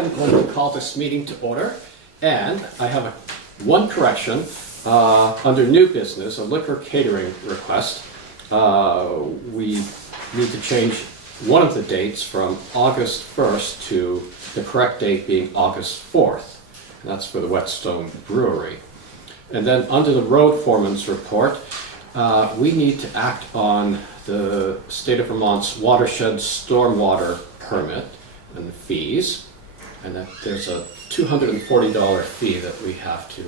am going to call this meeting to order, and I have one correction. Under new business, a liquor catering request. We need to change one of the dates from August 1st to the correct date being August 4th. And that's for the Whetstone Brewery. And then under the road foreman's report, we need to act on the state of Vermont's watershed stormwater permit and the fees. And that there's a $240 fee that we have to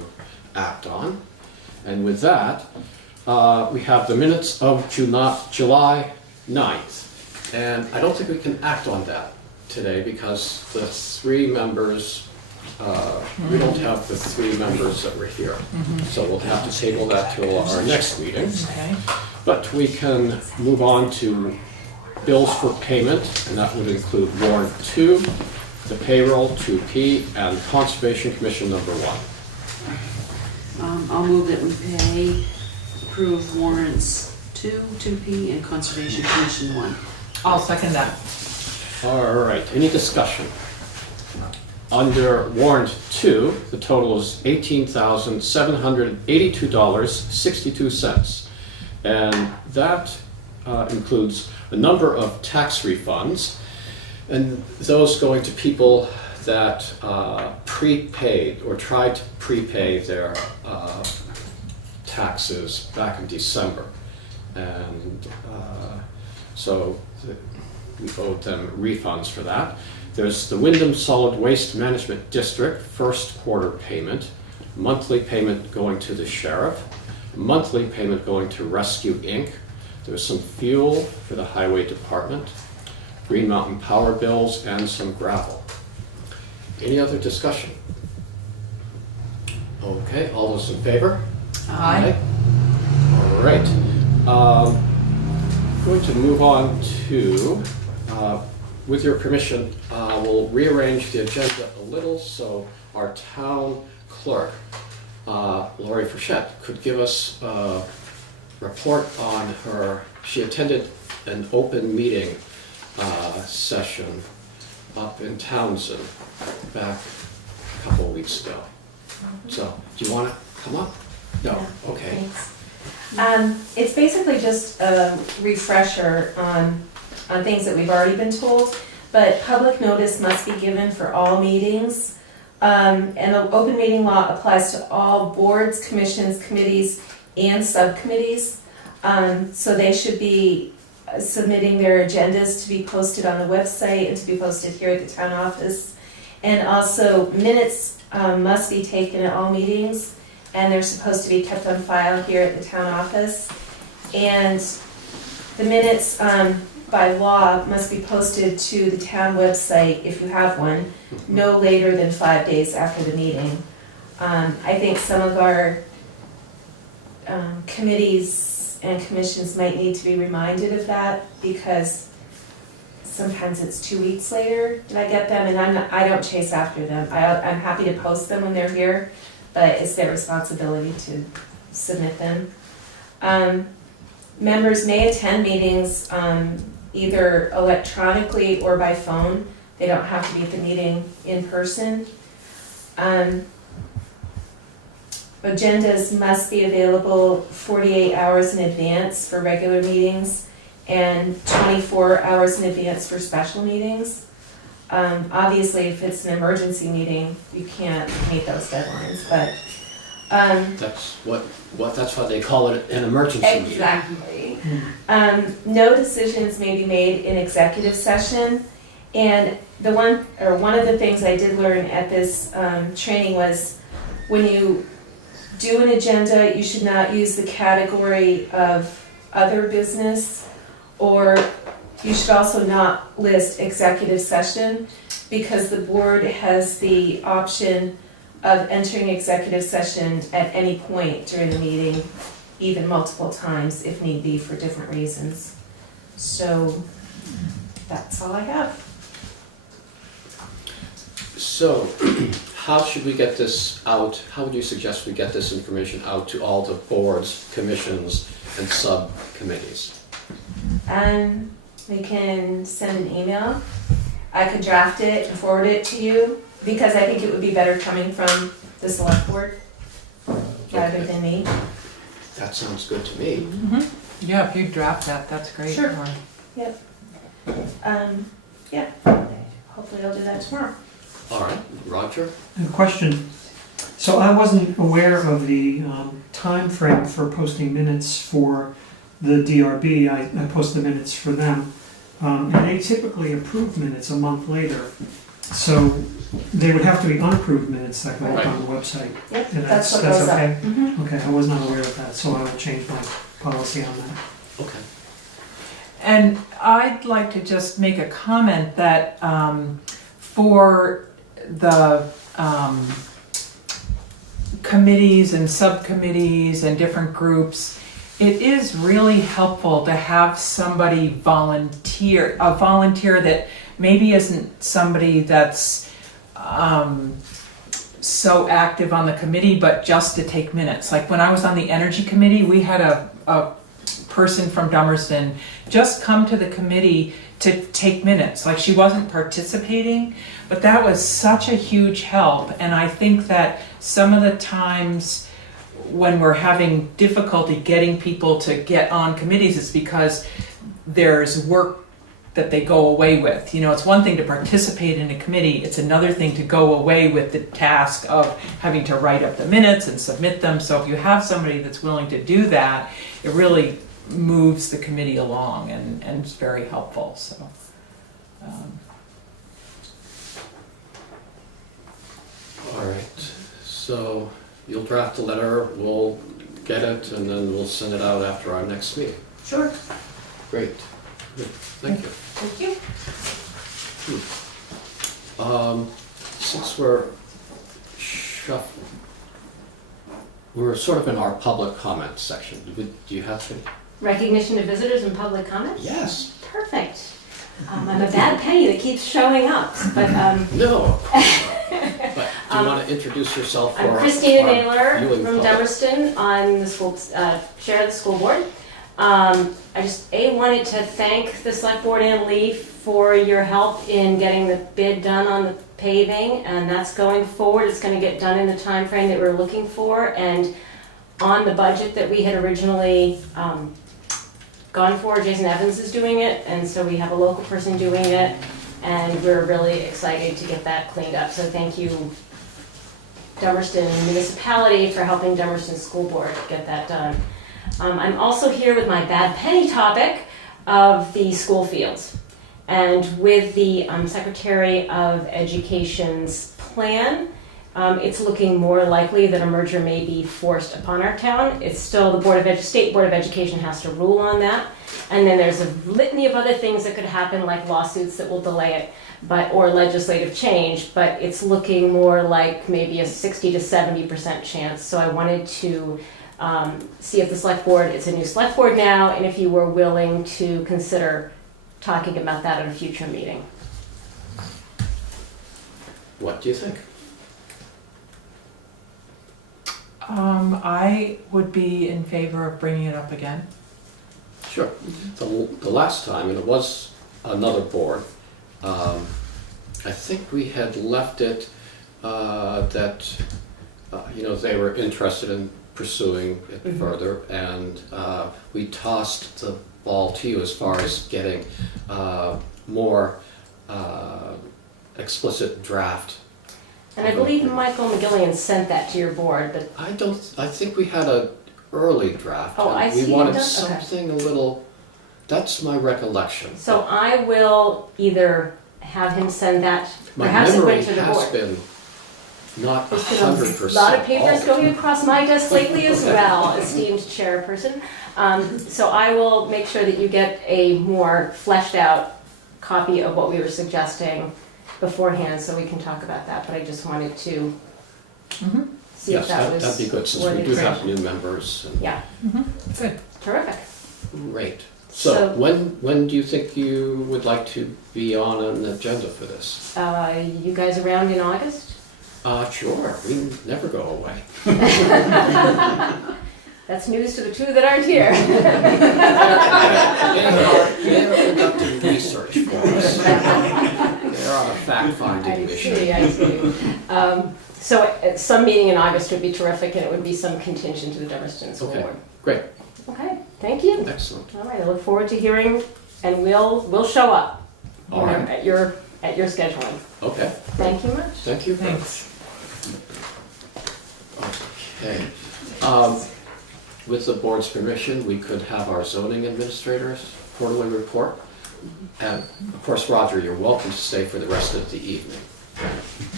act on. And with that, we have the minutes of July 9th. And I don't think we can act on that today because the three members, we don't have the three members that were here. So we'll have to table that till our next meeting. Okay. But we can move on to bills for payment, and that would include warrant 2, the payroll 2P, and Conservation Commission number 1. I'll move that we pay approved warrants 2, 2P, and Conservation Commission 1. I'll second that. All right, any discussion? Under warrant 2, the total is $18,782.62. And that includes a number of tax refunds, and those going to people that prepaid or tried to prepay their taxes back in December. And so we owed them refunds for that. There's the Windham Solid Waste Management District first quarter payment, monthly payment going to the sheriff, monthly payment going to Rescue Inc. There's some fuel for the highway department, Green Mountain Power bills, and some gravel. Any other discussion? Okay, all those in favor? Aye. All right. Going to move on to, with your permission, we'll rearrange the agenda a little so our town clerk, Lori Frechette, could give us a report on her. She attended an open meeting session up in Townsend back a couple of weeks ago. So, do you want to come up? No? Yeah, Okay. thanks. It's basically just a refresher on things that we've already been told, but public notice must be given for all meetings. And the open meeting law applies to all boards, commissions, committees, and subcommittees. So they should be submitting their agendas to be posted on the website and to be posted here at the town office. And also minutes must be taken at all meetings, and they're supposed to be kept on file here at the town office. And the minutes by law must be posted to the town website, if you have one, no later than 5 days after the meeting. I think some of our committees and commissions might need to be reminded of that, because sometimes it's 2 weeks later that I get them, and I don't chase after them. I'm happy to post them when they're here, but it's their responsibility to submit them. Members may attend meetings either electronically or by phone. They don't have to be at the meeting in person. Agendas must be available 48 hours in advance for regular meetings and 24 hours in advance for special meetings. Obviously, if it's an emergency meeting, you can't meet those deadlines, but That's that's why they call it an emergency meeting. exactly. No decisions may be made in executive session, and one of the things I did learn at this training was when you do an agenda, you should not use the category of other business, or you should also not list executive session, because the board has the option of entering executive session at any point during the meeting, even multiple times if need be for different reasons. So that's all I have. So, how should we get this out? How would you suggest we get this information out to all the boards, commissions, and subcommittees? We can send an email I could draft it and forward it to you, because I think it would be better coming from the select board rather Okay. than me. That sounds good to me. Yeah, if you draft that, that's great. Sure. Or- Yeah, hopefully I'll do that tomorrow. All right, Roger? A question. So I wasn't aware of the time frame for posting minutes for the DRB. I post the minutes for them. And they typically approve minutes a month later. So they would have to be unapproved minutes that go up on the website. Yep, And that's what goes up. okay? Mhm. Okay, I was not aware of that, so I will change my policy on that. Okay. And I'd like to just make a comment that for the committees and subcommittees and different groups, it is really helpful to have somebody volunteer, a volunteer that maybe isn't somebody that's so active on the committee, but just to take minutes. Like when I was on the energy committee, we had a person from Dummerston just come to the committee to take minutes. Like she wasn't participating, but that was such a huge help. And I think that some of the times when we're having difficulty getting people to get on committees, it's because there's work that they go away with. You know, it's one thing to participate in a committee, it's another thing to go away with the task of having to write up the minutes and submit them. So if you have somebody that's willing to do that, it really moves the committee along and it's very helpful. So All right, so you'll draft a letter, we'll get it, and then we'll send it out after our next meeting. Sure, Great. Good. Thank you. thank you. Since we're shuffling, we're sort of in our public comment section. Do you have any? Recognition of visitors and public comments? Yes. Perfect. I'm a bad penny that keeps showing up, but No. But do you want to introduce yourself? I'm for Christina our Naylor viewing from public? Dummerston. I'm the school, chair of the school board. I just, wanted to thank the select board and Lee for your help in getting the bid done on the paving, and that's going forward. It's going to get done in the time frame that we're looking for, and on the budget that we had originally gone for. Jason Evans is doing it, and so we have a local person doing it, and we're really excited to get that cleaned up. So thank you, Dummerston Municipality, for helping Dummerston School Board get that done. I'm also here with my bad penny topic of the school fields. And with the Secretary of Education's plan, it's looking more likely that a merger may be forced upon our town. It's still the State Board of Education has to rule on that. And then there's a litany of other things that could happen, like lawsuits that will delay it, or legislative change, but it's looking more like maybe a 60 to 70% chance. So I wanted to see if the select board, it's a new select board now, and if you were willing to consider talking about that at a future meeting. What do you think? I would be in favor of bringing it up again. Sure. The last time, and it was another board, I think we had left it that they were interested in pursuing it further, and we tossed the ball to you as far as getting more explicit draft. And I believe Michael McGillian sent that to your board, but I think we had an early draft. Oh, I and see. We wanted Okay. something a little, that's my recollection. so I will either have him send that, My perhaps it memory went to the has board. been not There's been 100%. a lot of papers altered. going across my desk lately as well, esteemed chairperson. So I will make sure that you get a more fleshed out copy of what we were suggesting beforehand, so we can talk about that, but I just wanted to see Yes, if that was. that'd be good, since we worthy do for- have new members. And Yeah, Good. terrific. Great. So So- when do you think you would like to be on an agenda for this? You guys around in August? Sure, we never go away. That's news to the two that aren't here. They're conducting research for us. They're fact-finding mission. I see. So some meeting in August would be terrific, and it would be some contingent to the Dummerston School Okay. Board. Great, Okay, thank you. excellent. All right, I look forward to hearing, and we'll show up. All right. At your scheduling. Okay, Thank you much. thank you. Thanks. Okay. With the board's permission, we could have our zoning administrator's quarterly report. And of course, Roger, you're welcome to stay for the rest of the evening.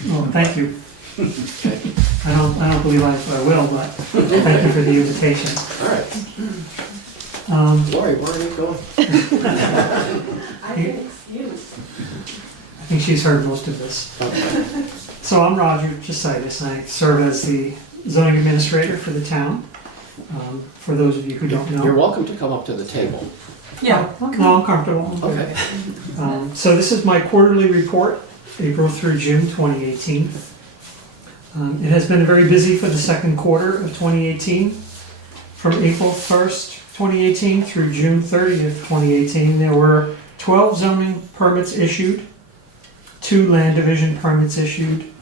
Well, thank you. Okay. I don't believe I will, but thank you for the invitation. All right. Lori, where are you going? I've been excused. I think she's heard most of this. Okay. So I'm Roger Chasitis. I serve as the zoning administrator for the town. For those of you who don't know. You're welcome to come up to the table. Yeah. No, I'm comfortable. I'm good. Okay. So this is my quarterly report, April through June 2018. It has been very busy for the second quarter of 2018. From April 1st, 2018 through June 30th, 2018, there were 12 zoning permits issued, 2 land division permits issued,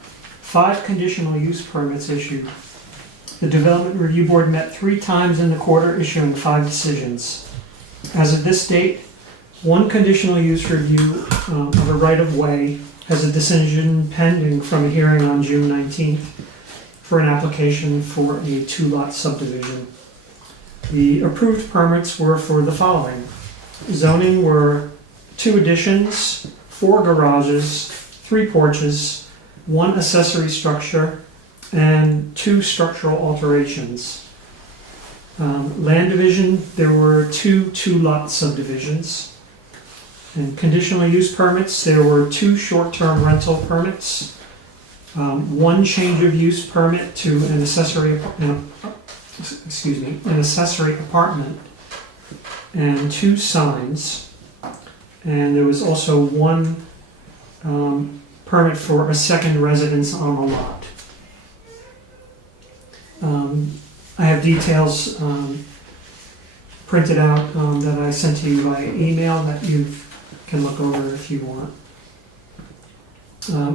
5 conditional use permits issued. The Development Review Board met 3 times in the quarter, issuing 5 decisions. As of this date, 1 conditional use review of a right-of-way has a decision pending from a hearing on June 19th for an application for a 2-lot subdivision. The approved permits were for the following. Zoning were 2 additions, 4 garages, 3 porches, 1 accessory structure, and 2 structural alterations. Land division, there were 2 2-lot subdivisions. And conditional use permits, there were 2 short-term rental permits, 1 change of use permit to an accessory apartment, and 2 signs. And there was also 1 permit for a second residence on the lot. I have details printed out that I sent to you by email that you can look over if you want.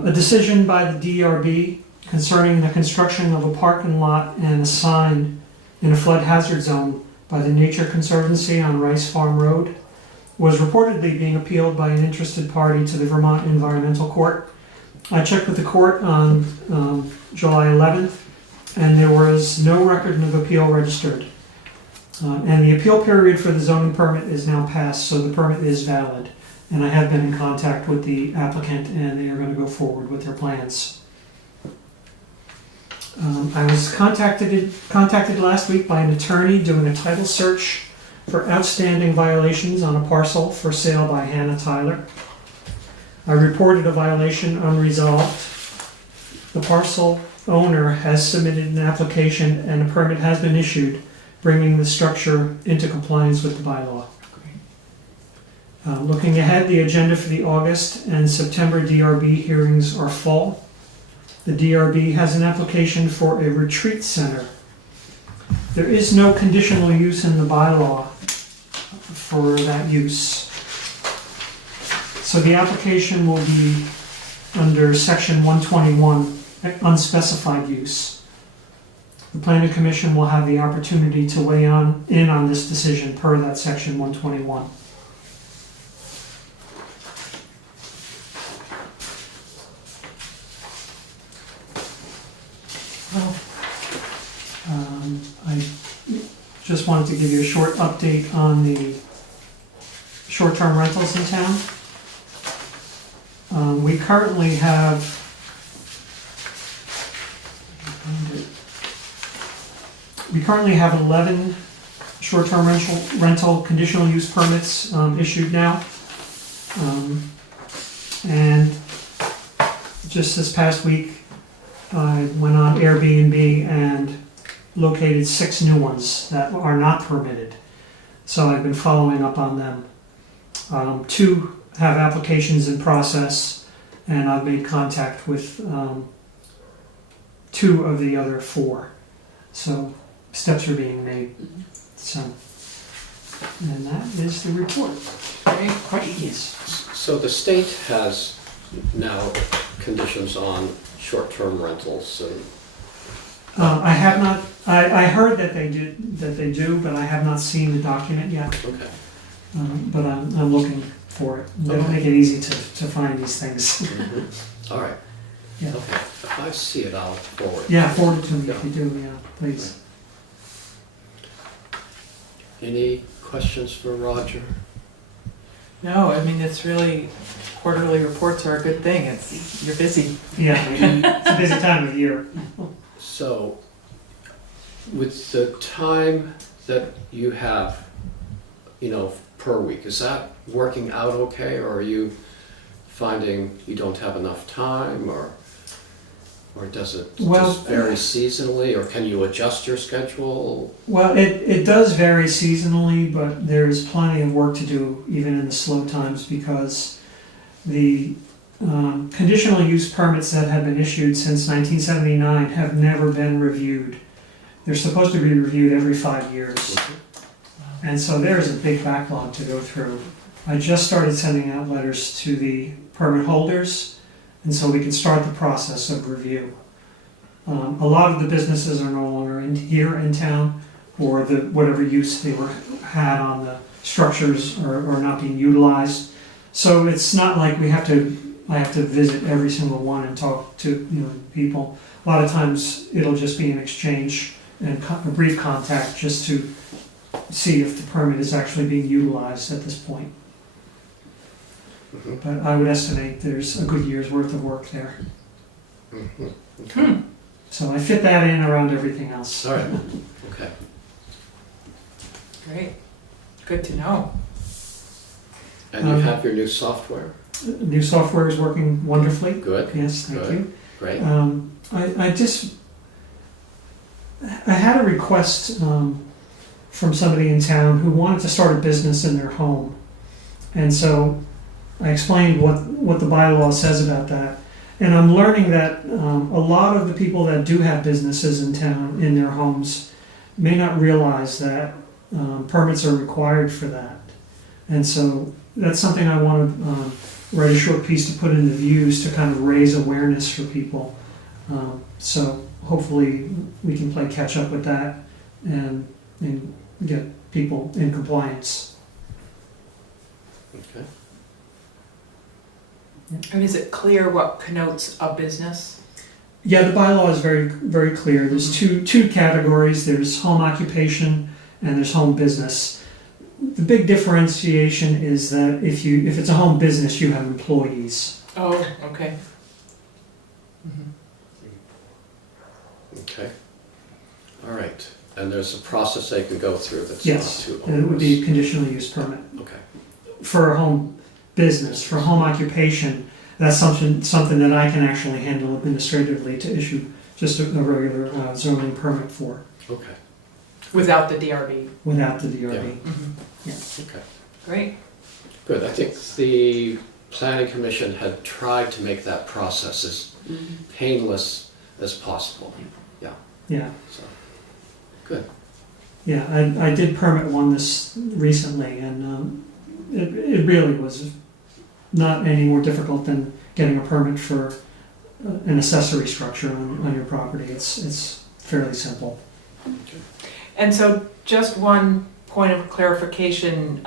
A decision by the DRB concerning the construction of a parking lot and a sign in a flood hazard zone by the Nature Conservancy on Rice Farm Road was reportedly being appealed by an interested party to the Vermont Environmental Court. I checked with the court on July 11th, and there was no record of appeal registered. And the appeal period for the zoning permit is now passed, so the permit is valid. And I have been in contact with the applicant, and they are going to go forward with their plans. I was contacted last week by an attorney doing a title search for outstanding violations on a parcel for sale by Hannah Tyler. I reported a violation unresolved. The parcel owner has submitted an application and a permit has been issued, bringing the structure into compliance with the bylaw. Looking ahead, the agenda for the August and September DRB hearings are full. The DRB has an application for a retreat center. There is no conditional use in the bylaw for that use. So the application will be under section 121, unspecified use. The Planning Commission will have the opportunity to weigh in on this decision per that section 121. I just wanted to give you a short update on the short-term rentals in town. We currently have 11 short-term rental conditional use permits issued now. And just this past week, I went on Airbnb and located 6 new ones that are not permitted. So I've been following up on them. 2 have applications in process, and I've made contact with 2 of the other 4. So steps are being made. So, and that is the report. Great, questions? So the state has now conditions on short-term rentals and, I have not, I heard that they do, but I have not seen the document yet. okay. But I'm looking for it. They don't make it easy to find these things. Mhm. All right. Yeah. Okay, if I see it, I'll forward it. Yeah, forward it to me if you do, yeah, please. Any questions for Roger? No, I mean, it's really, quarterly reports are a good thing. You're busy. Yeah, it's a busy time of year. So, with the time that you have, per week, is that working out okay, or are you finding you don't have enough time, or does it Well, just vary seasonally, or can you adjust your schedule? Well, it does vary seasonally, but there's plenty of work to do even in the slow times because the conditional use permits that have been issued since 1979 have never been reviewed. They're supposed to be reviewed every 5 years. And so there's a big backlog to go through. I just started sending out letters to the permit holders, and so we can start the process of review. A lot of the businesses are no longer here in town, or whatever use they had on the structures are not being utilized. So it's not like I have to visit every single one and talk to people. A lot of times it'll just be an exchange and a brief contact just to see if the permit is actually being utilized at this point. Mhm. But I would estimate there's a good year's worth of work there. Mhm. Okay. So I fit that in around everything else. All right, okay. Great. Good to know. And you have your new software? New software is working wonderfully. Good, Yes, thank Good. you. great. I had a request from somebody in town who wanted to start a business in their home. And so I explained what the bylaw says about that. And I'm learning that a lot of the people that do have businesses in town, in their homes, may not realize that permits are required for that. And so that's something I want to write a short piece to put in the views to kind of raise awareness for people. So hopefully we can play catch up with that and get people in compliance. Okay. And is it clear what connotes a business? Yeah, the bylaw is very, very clear. There's two categories. There's home occupation and there's home business. The big differentiation is that if it's a home business, you have employees. Oh, okay. Okay. All right. And there's a process they can go through that's Yes, not too and it would onerous. be a conditional use permit. Okay. For a home business, for home occupation, that's something that I can actually handle administratively to issue just a regular zoning permit for, Okay. Without the DRB. without the DRB. Yeah. Okay. Great. Good. I think the planning commission had tried to make that process as painless as possible. Yeah, So, good. yeah, I did permit one this recently, and it really was not any more difficult than getting a permit for an accessory structure on your property. It's fairly simple. And so just one point of clarification,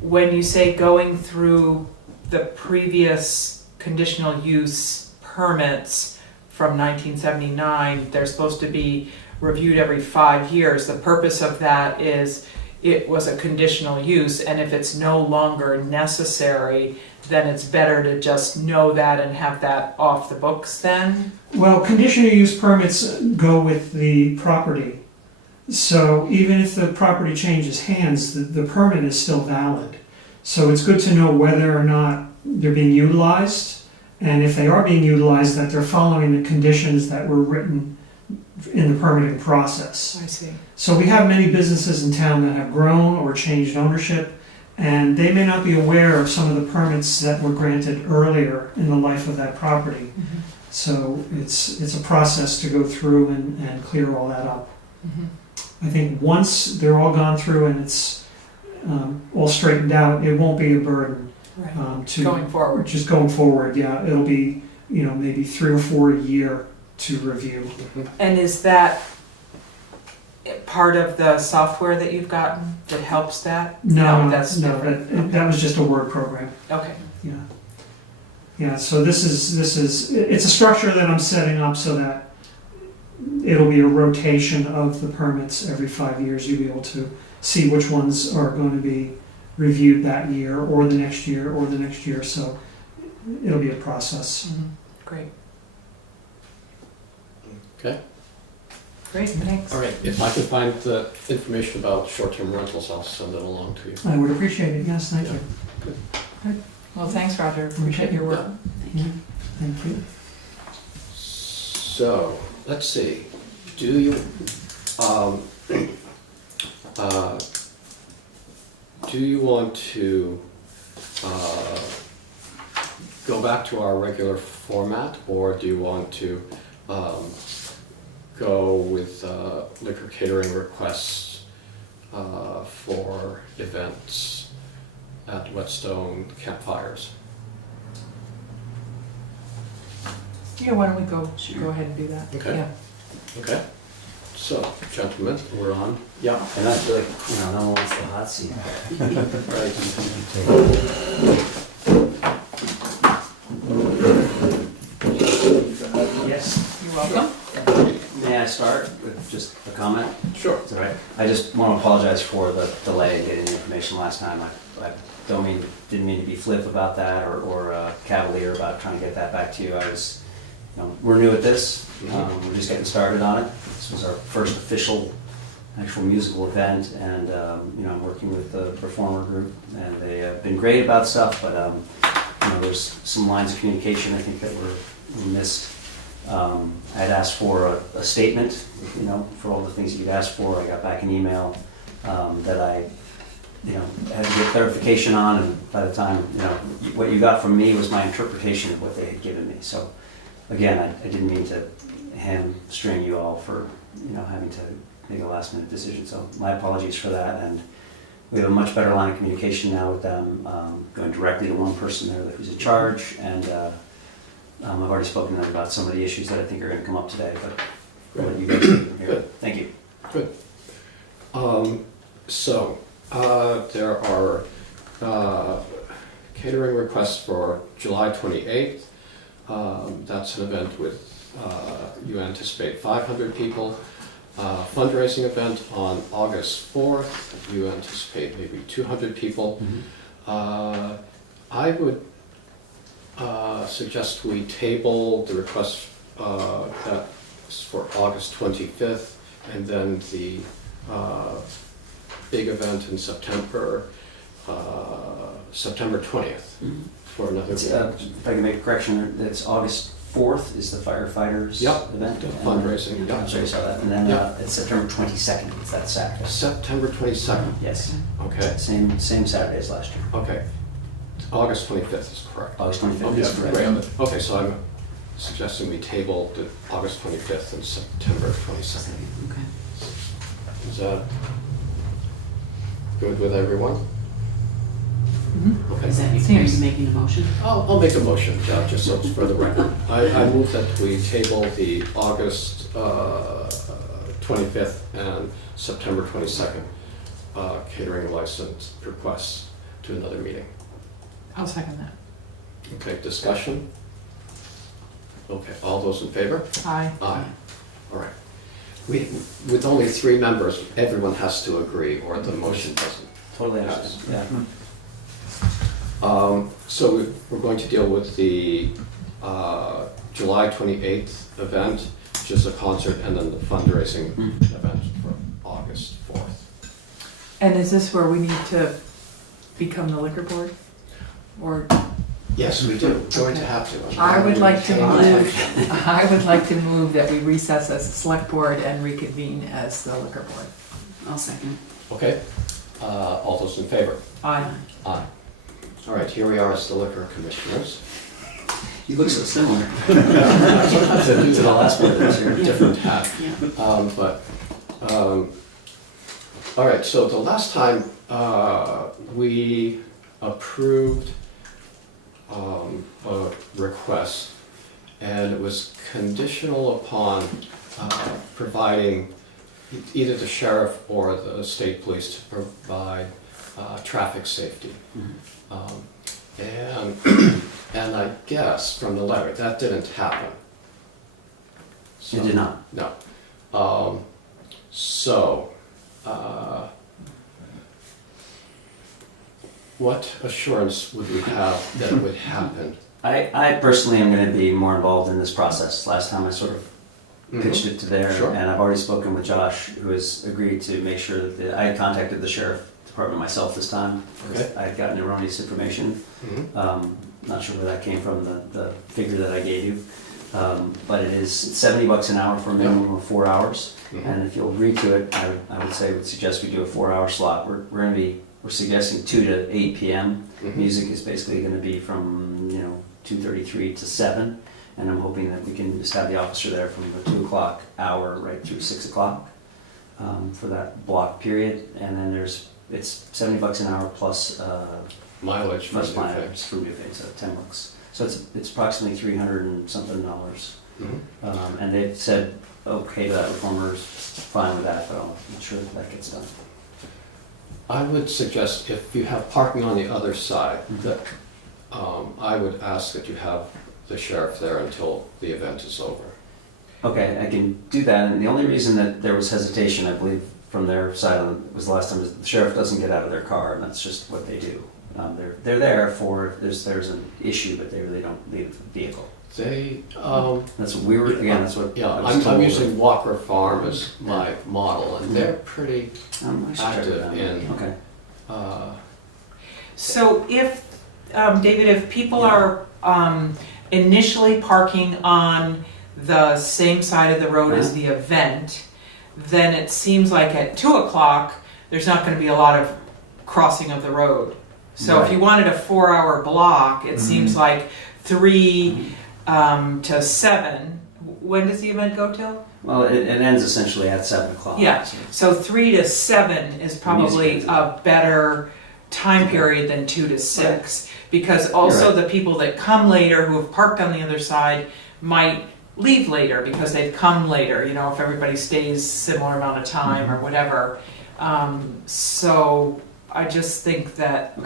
when you say going through the previous conditional use permits from 1979, they're supposed to be reviewed every 5 years. The purpose of that is it was a conditional use, and if it's no longer necessary, then it's better to just know that and have that off the books then? Well, conditional use permits go with the property. So even if the property changes hands, the permit is still valid. So it's good to know whether or not they're being utilized, and if they are being utilized, that they're following the conditions that were written in the permitting process. I see. So we have many businesses in town that have grown or changed ownership, and they may not be aware of some of the permits that were granted earlier in the life of that property. So it's a process to go through and clear all that up. I think once they're all gone through and it's all straightened out, it won't be a burden. Right. to Going forward. just going forward. Yeah, it'll be maybe 3 or 4 a year to review. And is that part of the software that you've gotten that helps that? That's different. That was just a Word program. Okay. Yeah. Yeah, so this is it's a structure that I'm setting up so that it'll be a rotation of the permits every 5 years. You'll be able to see which ones are going to be reviewed that year or the next year or the next year. So it'll be a process. Mhm. Great. Okay. Great, thanks. All right, if I can find the information about short-term rentals, I'll send it along to you. I would appreciate it. Yes, thank you. Well, thanks, Roger. Appreciate your work. Thank you. Thank you. So, let's see, do you want to go back to our regular format, or do you want to go with liquor catering requests for events at Whetstone campfires? Yeah, why don't we go ahead and do that? Okay. Yeah. Okay, so, gentlemen, we're on. Yeah. And I feel like, no one wants the hot seat. Yes. You're welcome. May I start with just a comment? Sure. Is that right? I just want to apologize for the delay in getting the information last time. I didn't mean to be flip about that or cavalier about trying to get that back to you. We're new at this. We're just getting started on it. This was our first official actual musical event, and I'm working with the performer group, and they have been great about stuff, but there's some lines of communication I think that were missed. I had asked for a statement, for all the things that you've asked for. I got back an email that I had to get clarification on, and by the time, what you got from me was my interpretation of what they had given me. So again, I didn't mean to hamstring you all for, having to make a last minute decision. So my apologies for that. And we have a much better line of communication now with them, going directly to one person there who's in charge. And I've already spoken to them about some of the issues that I think are going to come up today, but I'll let you guys take them here. Good. Thank you. Good. So, there are catering requests for July 28th. That's an event with, you anticipate 500 people. Fundraising event on August 4th, you anticipate maybe 200 people. I would suggest we table the request that's for August 25th, and then the big event in September, September 20th for another It's, event. if I can make a correction, it's August 4th is the firefighters Yep, event. the fundraising, yeah. I'm sorry, I saw that. And then Yep. it's September 22nd, it's that Saturday. September 22nd, Yes, okay, same Saturday as last year. okay. August 25th is correct. August 25th Okay, is correct. great. Okay, so I'm suggesting we table the August 25th and September 22nd. Okay. Is that good with everyone? Okay. Is that, are you Seems- making a motion? I'll make a motion, just so it's for the record. I move that we table the August 25th and September 22nd catering license requests to another meeting. I'll second that. Okay, discussion? Okay, all those in favor? Aye. Aye. All right. With only 3 members, everyone has to agree, or the motion doesn't. Totally understand, yeah. So we're going to deal with the July 28th event, which is a concert, and then the fundraising event for August 4th. And is this where we need to become the liquor board? Or, Yes, we do. We're going to have to. I would like to Change. move, I would like to move that we recess as a select board and reconvene as the liquor board. I'll second. Okay, all those in favor? Aye. Aye. All right, here we are as the liquor commissioners. You look so similar To to the last one this year. different hat. Yeah. All right, so the last time we approved a request, and it was conditional upon providing either the sheriff or the state police to provide traffic safety. And and I guess from the letter, that didn't happen. It did not. No. So, what assurance would we have that it would happen? I personally am going to be more involved in this process. Last time I sort of pitched it to there, Sure. and I've already spoken with Josh, who has agreed to make sure that I had contacted the sheriff department myself this time, because Okay. I had gotten erroneous information. Not sure where that came from, the figure that I gave you. But it is $70 an hour for a minimum of 4 hours. And if you'll agree to it, I would suggest we do a 4-hour slot. We're suggesting 2 to 8 p.m. Music is basically going to be from 2:33 to 7, and I'm hoping that we can just have the officer there from the 2 o'clock hour right through 6 o'clock for that block period. And then it's $70 an hour plus Mileage for plus new mileage things. for new things, so $10. So it's approximately $300 and something. And they've said okay to that. Reformer's fine with that, but I'm not sure if that gets done. I would suggest if you have parking on the other side, that I would ask that you have the sheriff there until the event is over. Okay, I can do that, and the only reason that there was hesitation, I believe, from their side was the last time, is the sheriff doesn't get out of their car, and that's just what they do. They're there for if there's an issue, but they really don't leave the vehicle. They, That's what we were, again, that's what yeah, I was I'm told. using Walker Farm as my model, and they're pretty I should check active it out. in, Okay. So if, David, if people are initially parking on the same side of the road as the event, then it seems like at 2 o'clock, there's not gonna be a lot of crossing of the road. So if you wanted a 4-hour block, it seems like 3 to 7. When does the event go till? Well, it ends essentially at 7 o'clock. Yeah, so 3 to 7 is probably a better time period than 2 to 6. Because also the people that come later who have parked on the other side might leave later because they've come later, if everybody stays similar amount of time or whatever. So I just think that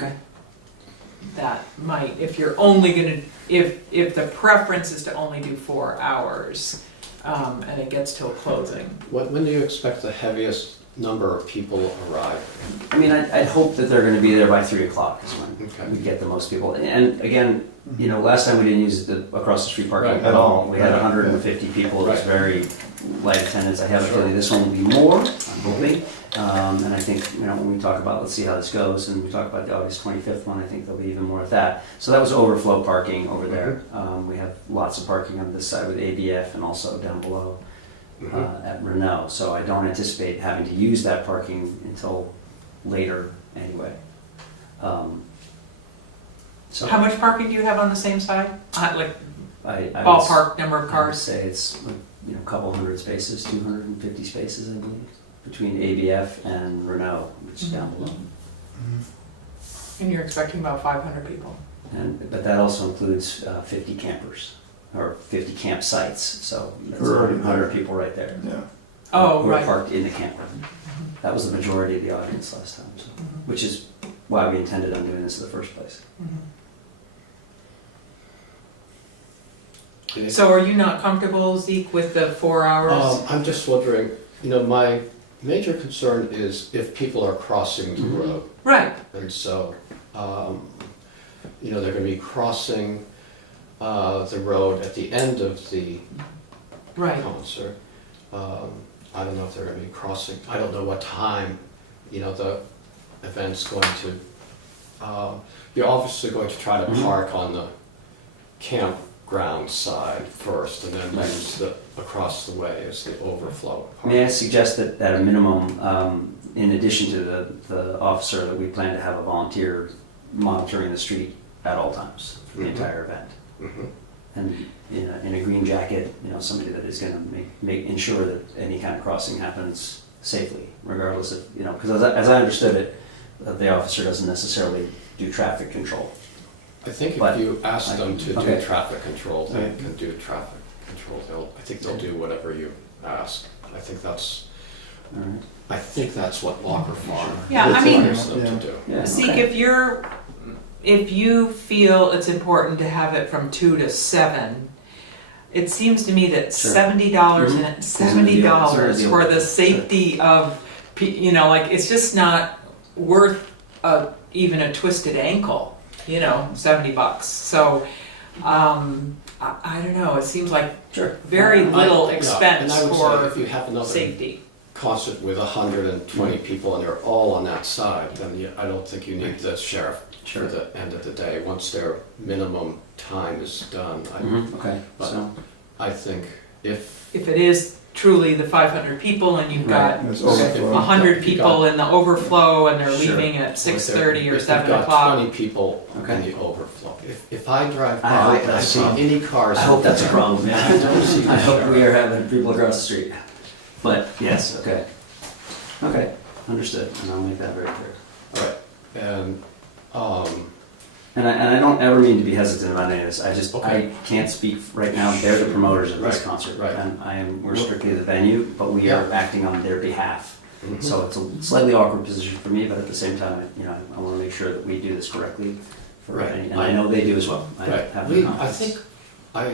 that might, if you're only gonna, if the preference is to only do 4 hours, and it gets till closing. when do you expect the heaviest number of people arrive? I mean, I'd hope that they're going to be there by 3 o'clock is when Okay. we get the most people. And again, last time we didn't use the across the street parking Right. at all. We had Right. 150 people. It was Right. very light attendance. I have a Sure. feeling this one will be more, I'm hoping. And I think, when we talk about, let's see how this goes, and we talk about the August 25th one, I think there'll be even more of that. So that was overflow parking over there. We have lots of parking on this side with ABF and also down below at Renault. So I don't anticipate having to use that parking until later anyway. So How much parking do you have on the same side? Like I would ballpark number of I would cars? say it's a couple hundred spaces, 250 spaces, I believe, between ABF and Renault, which is down below. And you're expecting about 500 people. But that also includes 50 campers, or 50 campsites, so that's Who are already 100 there. people right there. Yeah. Oh, Who are right. parked in the camper. That was the majority of the audience last time, so, which is why we intended on doing this in the first place. So are you not comfortable, Zeke, with the 4 hours? I'm just wondering, my major concern is if people are crossing the road. Right. And so, they're going to be crossing the road at the end of the Right. concert. I don't know if they're going to be crossing, I don't know what time, the event's going to, you're obviously going to try to park on the campground side first, and then use across the way as the overflow. May I suggest that at a minimum, in addition to the officer, that we plan to have a volunteer monitoring the street at all times for the entire event. And in a green jacket, somebody that is going to ensure that any kind of crossing happens safely, regardless of, because as I understood it, the officer doesn't necessarily do traffic control. I think But- if you ask them to do Okay. traffic control, they Right. can do traffic control. I think they'll do whatever you ask. I think that's what Locker Farm Yeah, I mean- requires them to do. Yeah, Zeke, okay. if you feel it's important to have it from 2 to 7, it seems to me that Sure. $70 Mhm. and $70 Deal. for the safety of, like, it's just not worth even a twisted ankle, $70. So, I don't know, it seems like Sure. very little Yeah, expense and I would say for if you have another safety. concert with 120 people and they're all on that side, then I don't think you need the sheriff Sure. for the end of the day. Once their minimum time is done, Okay, But- so, I think if If it is truly the 500 people and you've got There's Okay. overflow. 100 If you people in the overflow and they're Sure. leaving at 6:30 or if 7 you've got o'clock. 20 people Okay. in the overflow. If I drive I by hope and I that's see a problem. any cars. I hope that's a problem, I don't see yeah. I the hope we sheriff. are having people across the street. But, yes, okay. Okay, understood, and I'll make that very clear. All right, and, And I don't ever mean to be hesitant about any of this, I just, Okay. I can't speak right now, they're the promoters of this Right, concert. right. And we're strictly the venue, but we are acting on their behalf. mhm. So it's a slightly awkward position for me, but at the same time, I want to make sure that we do this correctly for Right. any, and I know they do as well. I Right, have the I confidence. think, I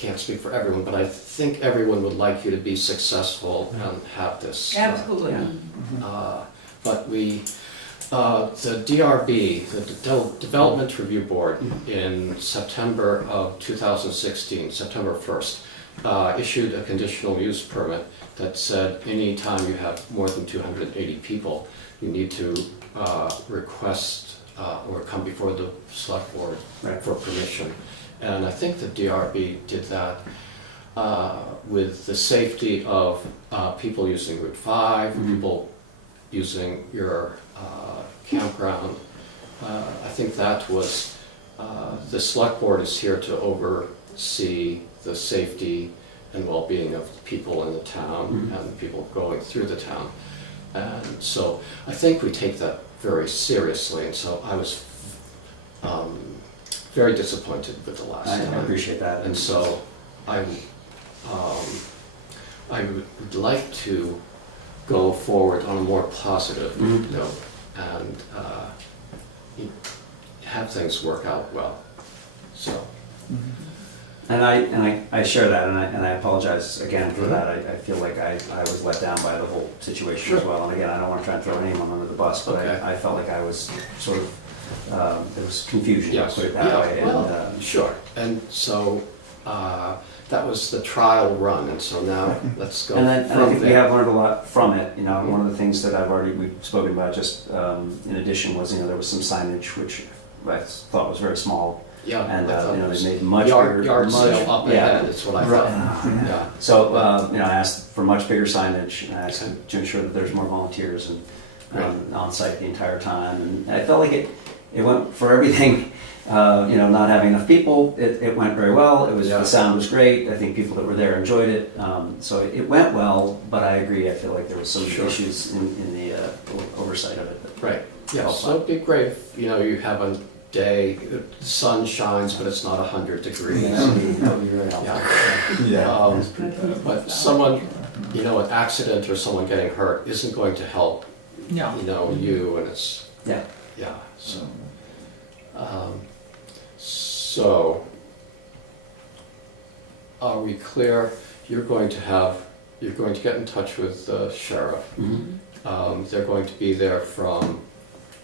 can't speak for everyone, but I think everyone would like you to be successful and have this. Absolutely. Yeah. But the DRB, the Development Review Board, in September of 2016, September 1st, issued a conditional use permit that said anytime you have more than 280 people, you need to request or come before the select board Right. for permission. And I think the DRB did that with the safety of people using Route 5, Mhm. people using your campground. I think that was, the select board is here to oversee the safety and well-being of the people in the town Mhm. and the people going through the town. And so I think we take that very seriously, and so I was very disappointed with the last I time. appreciate that. And so I would like to go forward on a more positive Mhm. note and have things work out well. So, And I share that, and I apologize again for that. I feel like I was let down by the whole situation as Sure. well. And again, I don't want to try and throw anyone under the bus, but Okay. I felt like I was sort of, there was confusion, yes, put it that yeah, way. well, And, sure. And so that was the trial run, and so now let's go and I from think we there. have learned a lot from it. One of the things that we've spoken about just in addition was, there was some signage which I thought was very small. Yeah, And, I thought it they was made much yard bigger. sale up ahead, is what I thought. Yeah. So, I asked for much bigger signage, and I asked to ensure that there's more volunteers and on site the entire time. And I felt like it went for everything, not having enough people, it went very well. Yeah. The sound was great. I think people that were there enjoyed it. So it went well, but I agree, I feel like there was some Sure. issues in the oversight of it. Right, yeah, so it'd be great if, you have a day, the sun shines, but it's not 100 degrees. That would be very helpful. Yeah. Yeah. But someone, an accident or someone getting hurt isn't going to help, No. you, and it's, Yeah. yeah, so. So, are we clear? You're going to get in touch with the sheriff. Mhm. They're going to be there from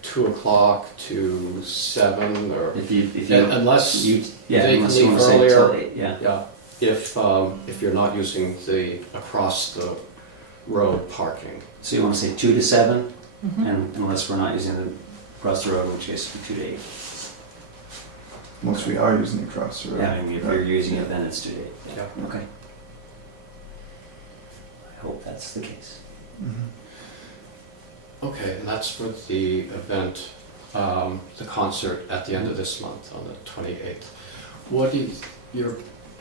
2 o'clock to 7, or, If you, unless, they unless you leave wanna say earlier. till 8, yeah. yeah, if you're not using the across the road parking. So you want to say 2 to 7, Mhm. and unless we're not using the across the road, in which case it'd be 2 to 8. Once we are using the cross the road. Yeah, I mean, if you're using it, then it's 2 to 8. Yeah. Okay. I hope that's the case. Mhm. Okay, and that's for the event, the concert at the end of this month, on the 28th. You're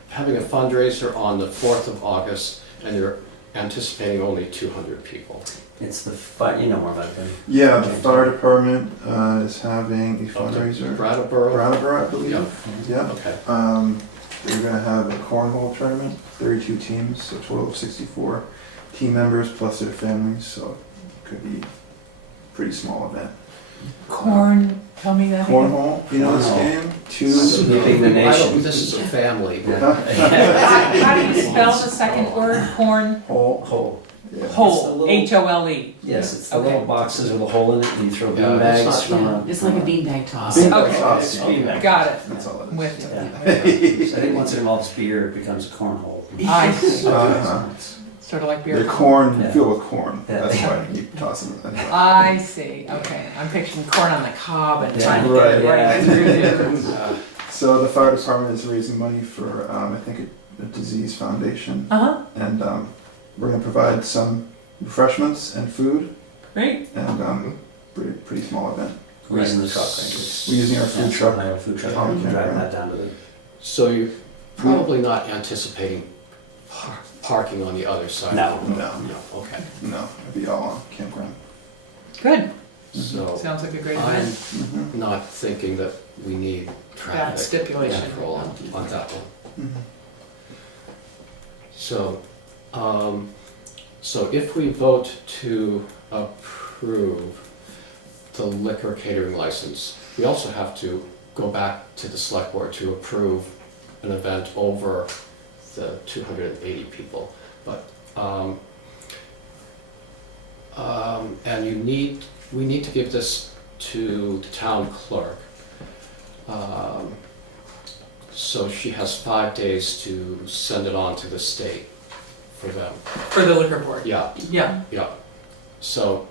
having a fundraiser on the 4th of August, and you're anticipating only 200 people. It's the fire, you know more about it than. Yeah, the fire department is having a Okay. fundraiser. Brattleboro? Brattleboro, I believe. Yeah. Yeah. Okay. We're gonna have a cornhole tournament, 32 teams, a total of 64 team members plus their families, so it could be a pretty small event. Corn, tell me that again. Cornhole, you know this Cornhole. game? Sweeping the nation. This is a family. How do you spell the second word, corn? Hole. Hole. Yeah. Hole, H-O-L-E. Yes, it's the Okay. little boxes with a hole in it, and you throw Yeah, bean it's bags not- from Yeah, a. it's like a beanbag toss. Beanbag Okay. toss. Beanbag. Got it. That's all it is. With you. Yeah. So I think once it involves beer, it becomes a cornhole. I see. Uh-huh. Sort of like The beer. corn, Yeah. filled with corn. Yeah. That's why you toss them. I see, okay. I'm picturing corn on the cob and Yeah. trying to get it Right, right through there. So the fire department is raising money for, I think, a disease foundation, Uh-huh, and we're gonna provide some refreshments and food, great. and pretty small event. We're using the truck, right? We're using our food Yeah, truck. I have a food truck, on the I'm driving campground. that down to the. So you're probably not anticipating parking on the other side? No. of the road? No. No, okay. No, it'll be all on campground. Good, So sounds like a great I'm event. Mhm. not thinking that we need That traffic stipulation. control on that one. Mhm. So, so if we vote to approve the liquor catering license, we also have to go back to the select board to approve an event over the 280 people. But, and we need to give this to the town clerk. So she has 5 days to send it on to the state for them. For the liquor board. Yeah, Yeah, yeah. So,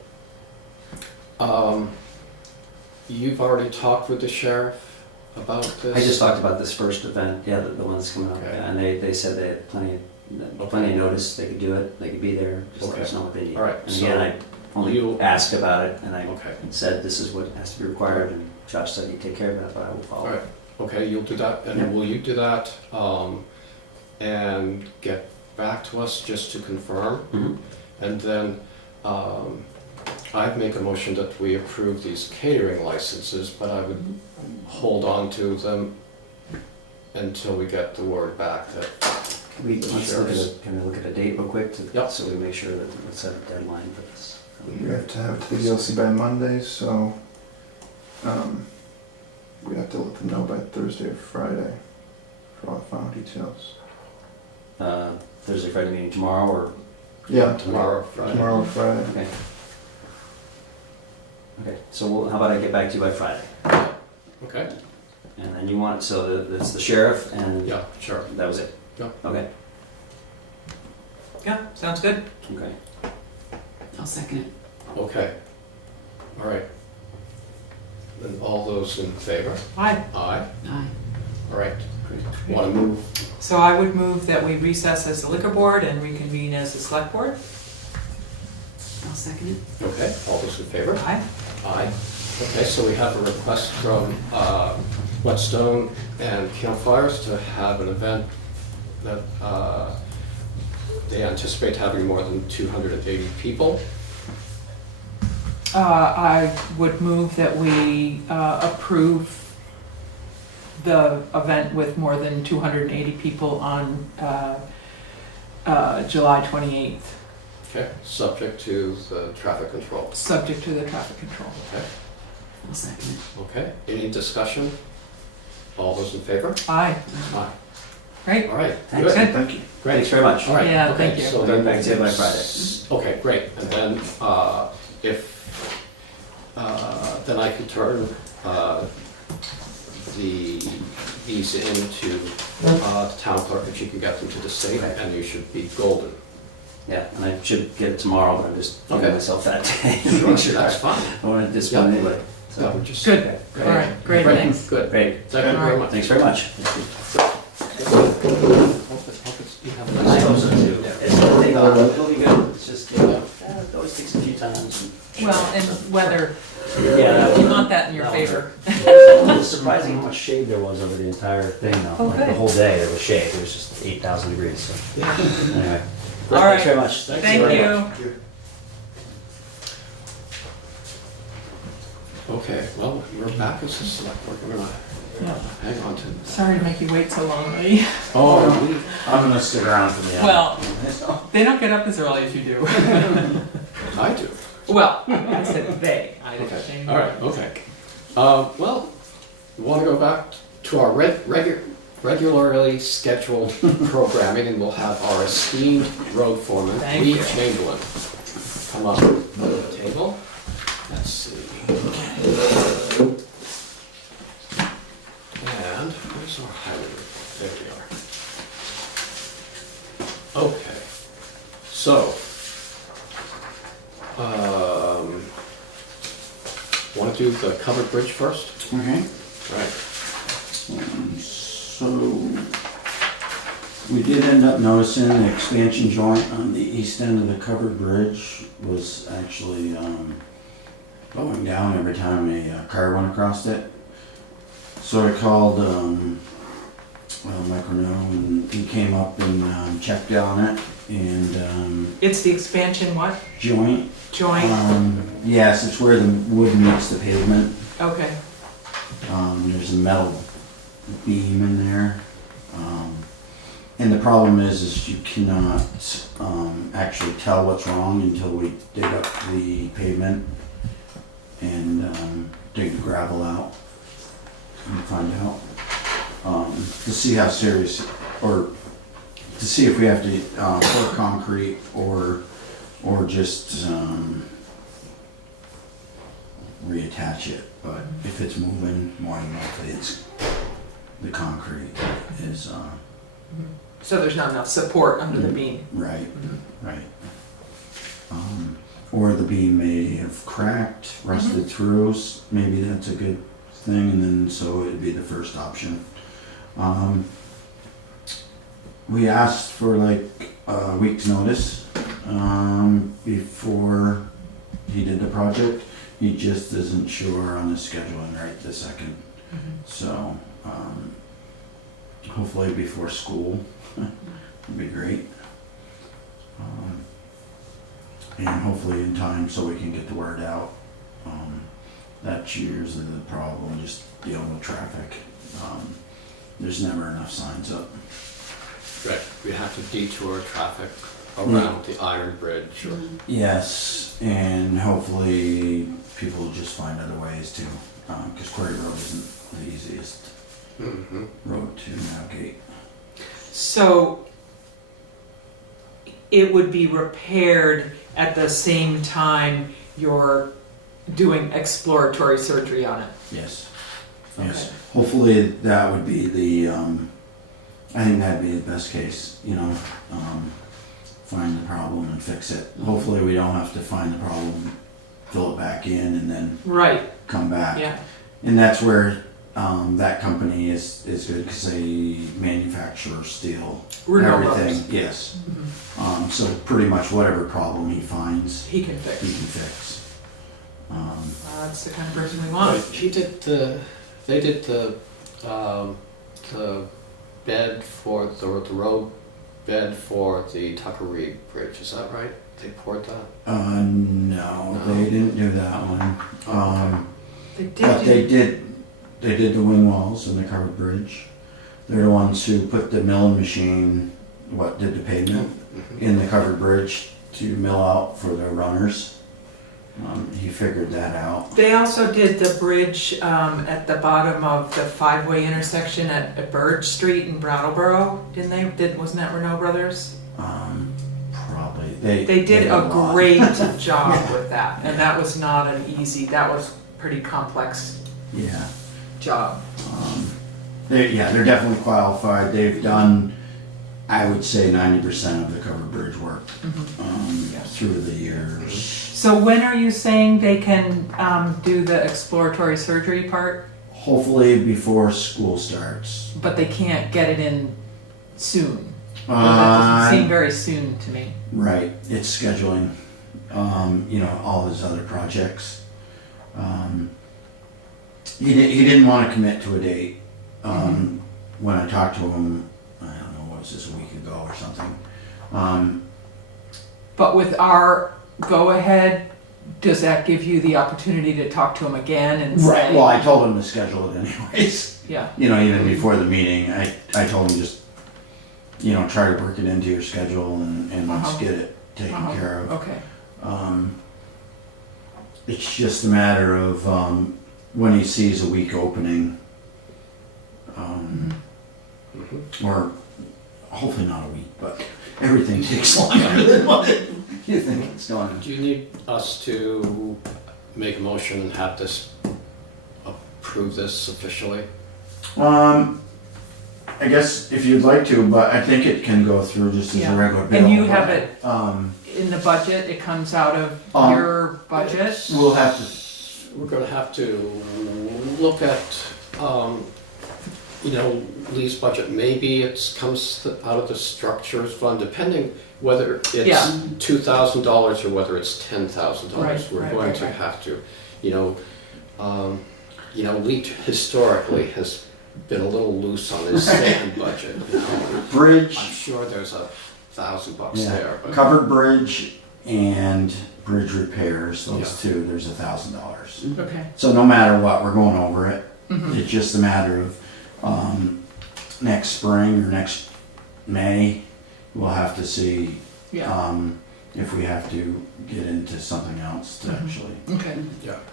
you've already talked with the sheriff about this? I just talked about this first event, yeah, the one that's coming up, Okay. yeah, and they said they had plenty of notice, they could do it, they could be there, just let Okay. us know what they need. All right, And again, I only you- asked about it, and I Okay, said this is what has to be required, and Josh said he'd take care of it, but I will follow. all right. Okay, you'll do that, Yep. and will you do that, and get back to us just to confirm? Mhm. And then, I'd make a motion that we approve these catering licenses, but I would hold on to them until we get the word back that, Can we look at a date real quick to, Yep. so we make sure that we set a deadline for this? We have to have it to the DLC by Monday, so we have to let them know by Thursday or Friday for all the final details. Thursday, Friday meeting tomorrow, or? Yeah, tomorrow, Friday. tomorrow or Friday. Okay. Okay, so how about I get back to you by Friday? Okay, And then you want, so it's the sheriff and? yeah, sure. That was it? Yeah. Okay, yeah, sounds good. okay. I'll second it. Okay, all right. Then all those in favor? Aye. Aye. Aye. All right. Want to move? So I would move that we recess as the liquor board and reconvene as the select board. I'll second it. Okay, all those in favor? Aye. Aye. Okay, so we have a request from Whetstone and Campfires to have an event that they anticipate having more than 280 people. I would move that we approve the event with more than 280 people on July 28th, Okay, subject to the traffic control. subject to the traffic control. Okay, I'll second it. okay. Any discussion? All those in favor? Aye, Aye. great. All right, Thanks. good. Thank you. Great. Thanks very much. All right, Yeah, okay, thank you. so I'll then get back to you by Friday. Okay, great. And then then I can turn these into the town clerk and she can get them to the state Okay. and you should be golden. Yeah, and I should get it tomorrow, but I'm just giving Okay. myself that day. Sure, Make sure that's I fine. don't want to disappoint Yeah. anybody. Yeah, So, we're just. Good, all right, great, thanks. Good. great, Thank you very much. thanks very much. You have a I nice- hope so too. It's nothing, it'll be good, it's just, you know, it always takes a few times. Well, and whether, Yeah. you want that in your No. favor. It was surprising how much shade there was over the entire thing though. Oh, Like the good. whole day there was shade, it was just 8,000 degrees, so. Anyway, All Thanks right, very much. thank very you. Thank you. Okay, well, we're back as a select board. We're gonna Yeah. hang on to. Sorry to make you wait so long, Lee. Oh, I'm gonna stick around for the end. Well, they don't get up as early as you do. I do. Well, I said they. I didn't Okay, say all right, okay. Well, we want to go back to our regularly scheduled programming, and we'll have our esteemed road foreman, Thank Lee you. Chamberlain, come up to the table. Let's see. And where's our highlighter? There we are. Okay. So, want to do the covered bridge first? Okay, Right. so we did end up noticing the expansion joint on the east end of the covered bridge was actually going down every time a car went across it. So I called Microno, and he came up and checked on it, and It's the expansion what? joint. Joint? Yes, it's where the wood meets the pavement. Okay. There's a metal beam in there. And the problem is you cannot actually tell what's wrong until we dig up the pavement and dig the gravel out and find out. To see how serious, or to see if we have to pour concrete or just reattach it. But if it's moving, more than likely it's the concrete is So there's not enough support under the beam. right, right. Or the beam may have cracked, rusted through. Maybe that's a good thing, and then so it'd be the first option. We asked for like a week's notice before he did the project. He just isn't sure on his scheduling right this second. So hopefully before school would be great. And hopefully in time so we can get the word out. That's usually the problem, just dealing with traffic. There's never enough signs up. Right, we have to detour traffic around the Iron Bridge. Or, Yes, and hopefully people will just find other ways to, because Quarry Road isn't the easiest road to navigate. So it would be repaired at the same time you're doing exploratory surgery on it? Yes, yes. Hopefully that would be the, I think that'd be the best case, find the problem and fix it. Hopefully we don't have to find the problem, fill it back in, and then Right, come back. yeah. And that's where that company is good because they manufacture steel, Renault everything. Motors. Yes. So pretty much whatever problem he finds, He can fix. he can fix. That's the kind of person we want. right, they did the bed for the road bed for the Tucker Reed Bridge. Is that right? They poured that. No, they didn't do that one. They did But do- they did the wing walls and the covered bridge. They're the ones who put the milling machine, did the pavement in the covered bridge to mill out for the runners. He figured that out. They also did the bridge at the bottom of the five-way intersection at Burge Street in Brattleboro, didn't they? Wasn't that Renault Brothers? Probably. They did a lot. great job with that, and that was not an easy, that was pretty complex Yeah. job. They're definitely qualified. They've done, I would say, 90% of the covered bridge work through the years. So when are you saying they can do the exploratory surgery part, Hopefully before school starts. but they can't get it in soon? Or that doesn't seem very soon to me. Right, it's scheduling, all his other projects. He didn't want to commit to a date. When I talked to him, I don't know, what was this, a week ago or something? But with our go-ahead, does that give you the opportunity to talk to him again and say? Right, well, I told him to schedule it anyways. Yeah, You know, even before the meeting, I told him just, you know, try to work it into your schedule and let's Uh-huh. get it taken Uh-huh. care of. okay, It's just a matter of, when he sees a week opening, or hopefully not a week, but everything takes longer than what you think it's going Do you need us to make a motion and have this, approve this officially? to. I guess if you'd like to, but I think it can go through just as Yeah. a regular bill. and you have it Um, in the budget, it comes out of your budget? we'll have to, We're gonna have to look at, you know, Lee's budget, maybe it comes out of the structures fund, depending whether Yeah. it's $2,000 or whether it's $10,000. Right, We're right, going right, to right. have to, you know, Lee historically has been a little loose on his sand budget, you know. I'm bridge, sure there's $1,000 yeah, there, but. covered bridge and bridge repairs, those Yeah. two, there's $1,000. Okay, So no matter what, we're going over it. mhm, It's just a matter of, next spring or next May, we'll have to see, yeah, if we have to get into something else to Mhm. actually, okay,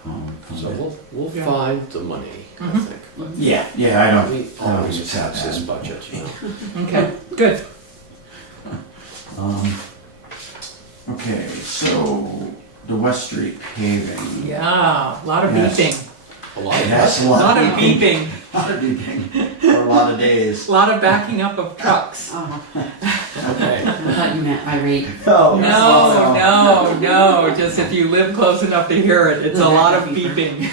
fund So it. we'll Yeah. find the money, I Mhm. think. But Yeah, yeah, I don't, Lee I don't always think it's that packs his bad. budget, you know. okay, good. Okay, so the West Street paving. Yeah, a lot of Yes. beeping, A lot of Yes, a a lot lot of of beeping, A lot of beeping for a lot of days. a lot of backing up of trucks. Oh, Okay. I thought you meant irate. Oh, No, just if you live close enough to hear it, it's a lot of beeping.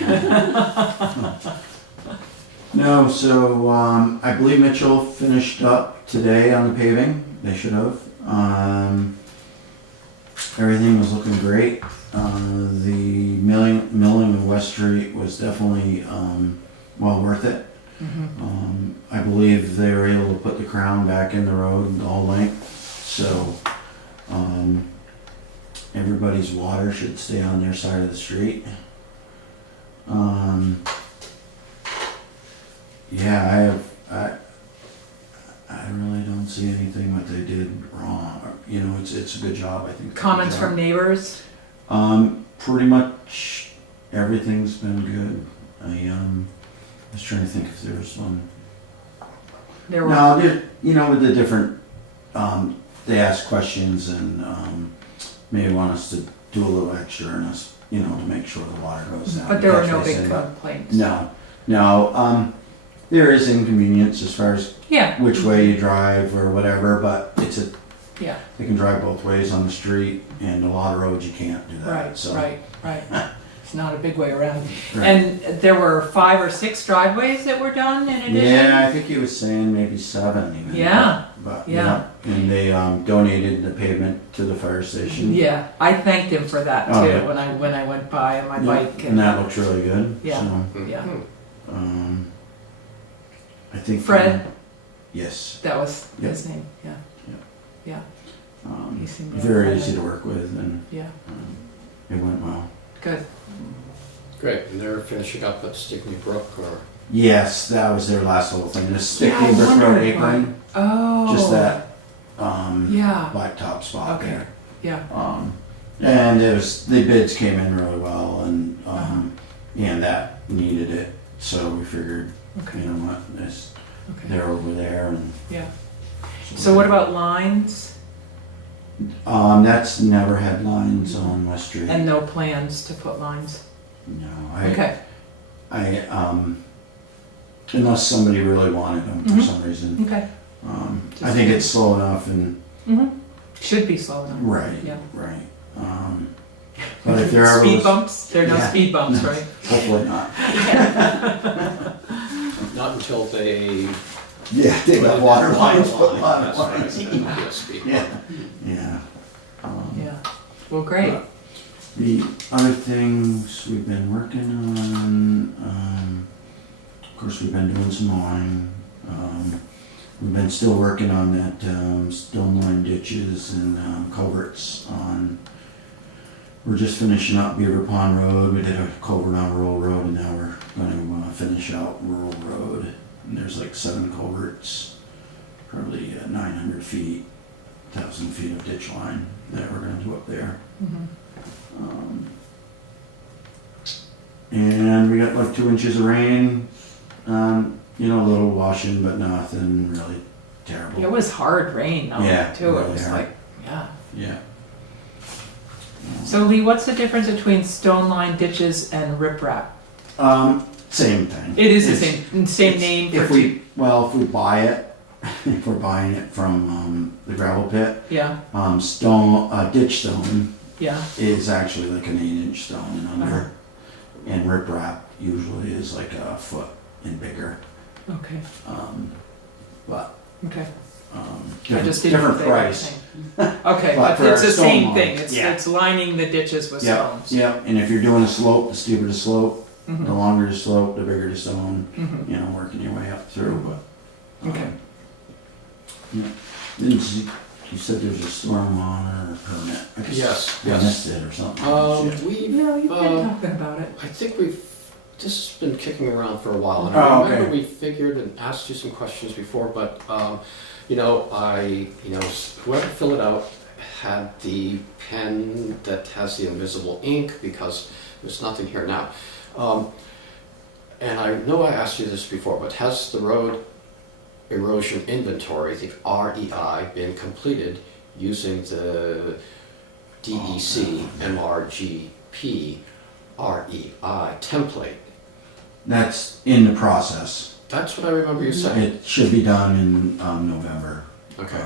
No, so I believe Mitchell finished up today on the paving. They should have. Everything was looking great. The milling of West Street was definitely well worth it. I believe they were able to put the crown back in the road the whole length. So everybody's water should stay on their side of the street. Yeah, I really don't see anything that they did wrong. You know, it's a good job, I think. Comments from neighbors? Pretty much everything's been good. I was trying to think if there was one. There were, No, you know, with the different, they ask questions and may want us to do a little extra in us, you know, to make sure the water goes down. but there were Catch no basin. big complaints? No. There is inconvenience as far as Yeah, which way you drive or whatever, but yeah, you can drive both ways on the street, and a lot of roads you can't do that. right, So, right. It's not a big way around. right. And there were 5 or 6 driveways that were done in addition? Yeah, I think he was saying maybe 7 even. Yeah, But yeah. and they donated the pavement to the fire station. Yeah, I thanked him for that Oh, too, yeah. when I went by on my Yeah, bike. and that looks really good. Yeah. So, Yeah, I think Fred? Yes. that was Yep. his name, yeah. He seemed really Very friendly. easy to work with, and Yeah, it went well. good. Great, and they're finishing up at Stickney Brook, or? Yes, that was their last little thing. The Yeah, I Stickney Brick Road wondered apron, Oh. just that Yeah, blacktop spot Okay. there. yeah, And the bids came in really well, and Uh-huh. and that needed it. So we figured, okay, you know what, okay, they're over there, and yeah. So what about lines that's never had lines on West Street. and no plans to put lines? No, Okay, I unless somebody really wanted them for Mhm. some reason. okay. I think it's slow enough, and Should be slow enough. right, Yeah. right. But if there ever Speed was, bumps? There are no Yeah. speed bumps, right? hopefully not. Not until they. Yeah, they got water lines, put Line, water that's lines. right. It'll be a speed Yeah, bump. yeah. Yeah, well, great. The other things we've been working on, of course, we've been doing some mowing. We've been still working on that stone line ditches and culverts on we're just finishing up Beaver Pond Road. We did a culvert on Rural Road, and now we're going to finish out Rural Road. And there's like 7 culverts, probably 900 feet, 1,000 feet of ditch line that we're going to do up there. And we got like 2 inches of rain. You know, a little washing, but nothing really terrible. It was hard rain though, Yeah, too. It really was hard. like, yeah. Yeah. So Lee, what's the difference between stone line ditches and riprap? Same thing. It is the It's- same name for If we buy it, if we're buying it from the gravel pit, yeah, ditch stone yeah. is actually like an 8-inch stone and under, Uh-huh. and riprap usually is like a foot and bigger. Okay, But okay. I different, just didn't know different if they were the price. same. Okay, But but for it's the a stone same line, thing. It's yeah. it's lining the ditches with Yeah, stones. yeah. And if you're doing a slope, the steeper the slope, the Mhm. longer the slope, the bigger the stone. Mhm. You know, working your way up through. But Okay. Yeah. Didn't you said there's a storm on or permit? I guess Yes, I yes. missed it or something. We, No, you've been talking about it. I think this has been kicking around for a while, and Oh, I okay. remember we figured and asked you some questions before, but, whoever filled it out had the pen that has the invisible ink, because there's nothing here now. And I know I asked you this before, but has the road erosion inventory, the REI, been completed using the DEC MRGP REI template? That's in the process. That's what I remember you saying. It should be done in November. Okay.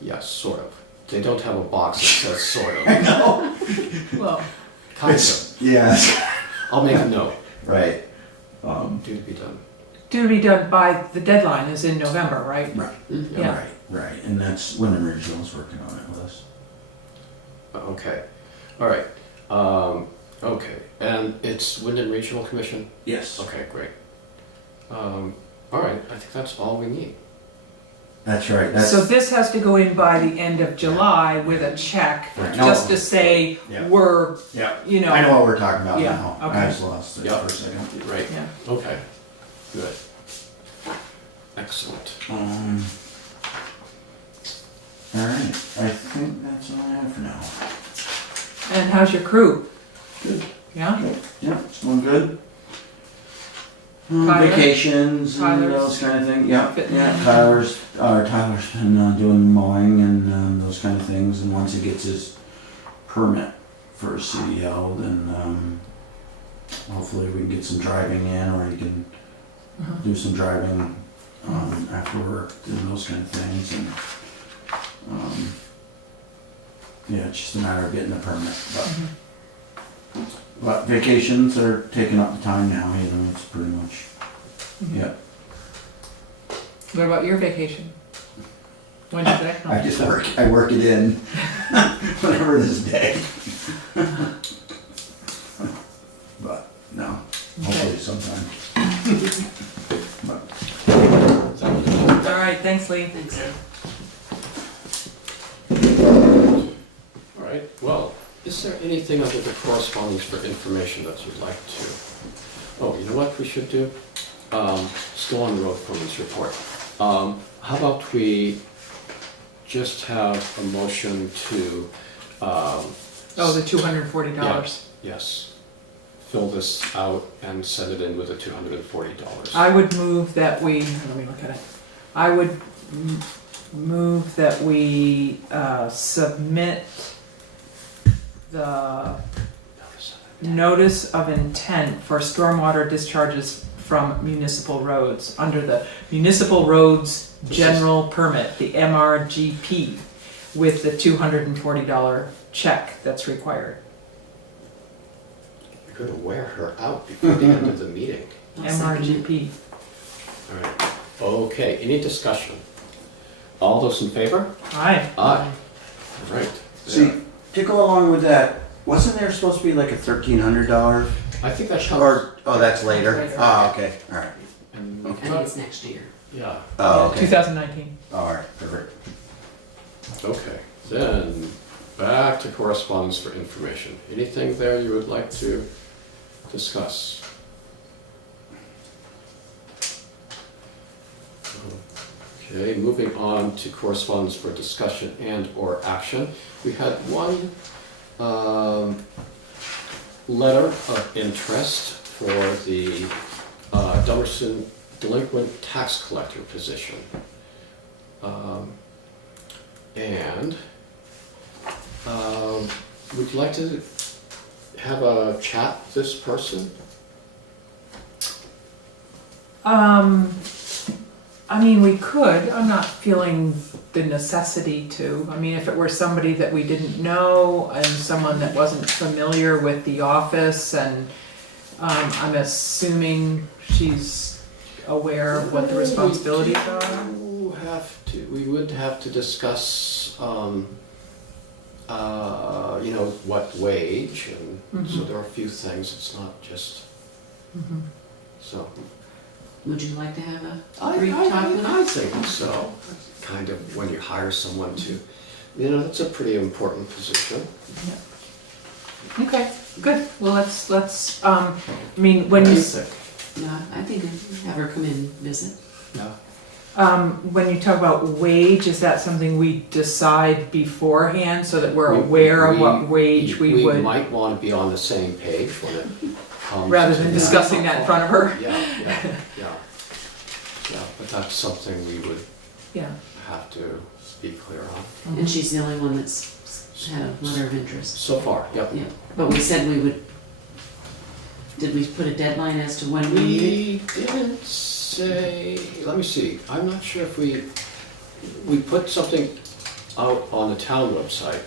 Yes, sort of. They don't have a box that says sort of. No. Well, Kind of. Yes. I'll make a note. Right. Due to be done. due to be done by, the deadline is in November, right? Right. Yeah. Right. And that's Windham Regional's working on it with us. Okay. All right. Okay. And it's Windham Regional Commission? Yes. Okay, great. All right. I think that's all we need. That's right. So this has to go in by the end of July with a check, Right. just to say, Yeah. we're, Yeah. you know. I know what we're talking about Yeah, now. okay. I just lost it Yeah. for a second. Right. Yeah. Okay. Good. Excellent. All right. I think that's all I have for now. And how's your crew? Good. Yeah? Yeah, it's going good. Tyler? Vacations and Tyler's those kind of things. Yeah, fitting yeah. in. Tyler's been doing mowing and those kind of things. And once he gets his permit for CDL, then hopefully we can get some driving in, or he can Uh-huh. do some driving after work, doing those kind of things. And yeah, it's just a matter of getting the permit. But vacations are taking up the time now, you know, it's pretty much, yeah. What about your vacation? When did that come? I work it in whenever it is day. But, no, hopefully sometime. All right, thanks, Lee. Thanks. All right. Well, is there anything under the correspondence for information that you'd like to? Oh, you know what we should do? Still on the road performance report. How about we just have a motion to, Oh, the $240. yes, fill this out and send it in with the $240. I would move that we, let me look at it. I would move that we submit the notice of intent for stormwater discharges from municipal roads under the municipal roads general permit, the MRGP, with the $240 check that's required. You're gonna wear her out before the end of the meeting. I'll second it. MRGP. All right. Okay, any discussion? All those in favor? Aye. Aye. All right. See, to go along with that, wasn't there supposed to be like a $1,300? I think that comes. Or, oh, that's later? Later. Oh, okay, all right. And I think it's next year. yeah, Oh, okay. 2019. All right, perfect. okay. Then, back to correspondence for information. Anything there you would like to discuss? Okay, moving on to correspondence for discussion and or action. We had one letter of interest for the Dummerston delinquent tax collector position. And would you like to have a chat with this person? I mean, we could. I'm not feeling the necessity to. I mean, if it were somebody that we didn't know and someone that wasn't familiar with the office, and I'm assuming she's aware of what the responsibilities are. We would have to discuss, what wage, and so there are a few things. It's not just, so. Would you like to have a I brief talk with her? think so. Kind of when you hire someone to, it's a pretty important position. Okay, good. Well, let's. I mean, when What do you you think? Yeah, I think I'd have her come in and visit. Yeah. when you talk about wage, is that something we decide beforehand so that we're aware of what wage we would, We might want to be on the same page when it comes rather to than that. discussing that in front of her? Yeah, but that's something we would Yeah. have to be clear on. And she's the only one that's had a letter of interest. So far, yep. Yeah, but we said we would, did we put a deadline as to when we needed? We didn't say, let me see, I'm not sure if we put something out on the town website.